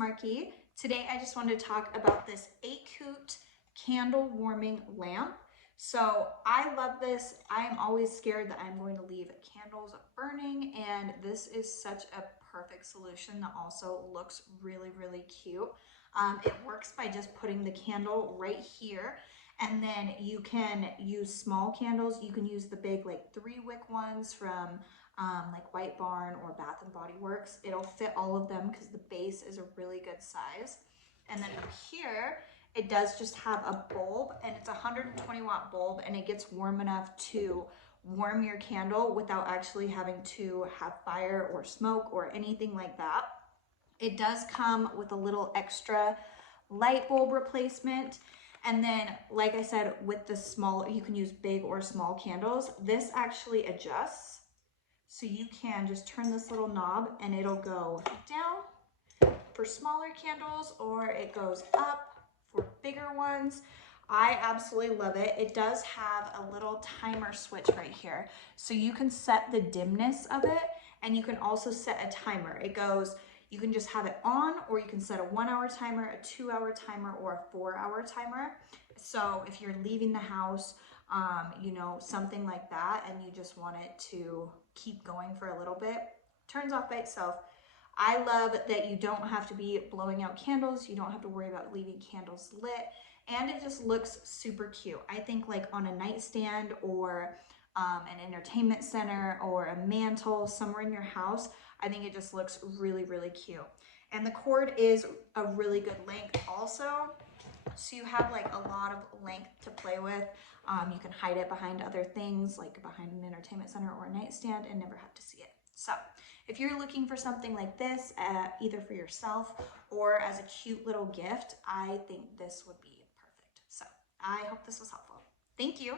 Marky. Today I just wanted to talk about this AIKUT Candle Warming Lamp. So I love this. I am always scared that I'm going to leave candles burning, and this is such a perfect solution that also looks really, really cute. It works by just putting the candle right here, and then you can use small candles. You can use the big like 3-wick ones from like White Barn or Bath and Body Works. It'll fit all of them because the base is a really good size. And then up here, it does just have a bulb, and it's a 120-watt bulb, and it gets warm enough to warm your candle without actually having to have fire or smoke or anything like that. It does come with a little extra light bulb replacement. And then, like I said, with the small, you can use big or small candles. This actually adjusts. So you can just turn this little knob and it'll go down for smaller candles, or it goes up for bigger ones. I absolutely love it. It does have a little timer switch right here. So you can set the dimness of it, and you can also set a timer. It goes, you can just have it on, or you can set a 1-hour timer, a 2-hour timer, or a 4-hour timer. So if you're leaving the house, you know, something like that, and you just want it to keep going for a little bit, turns off by itself. I love that you don't have to be blowing out candles. You don't have to worry about leaving candles lit, and it just looks super cute. I think like on a nightstand or an entertainment center or a mantle somewhere in your house, I think it just looks really, really cute. And the cord is a really good length also. So you have like a lot of length to play with. You can hide it behind other things, like behind an entertainment center or a nightstand, and never have to see it. So if you're looking for something like this, either for yourself or as a cute little gift, I think this would be perfect. So I hope this was helpful. Thank you.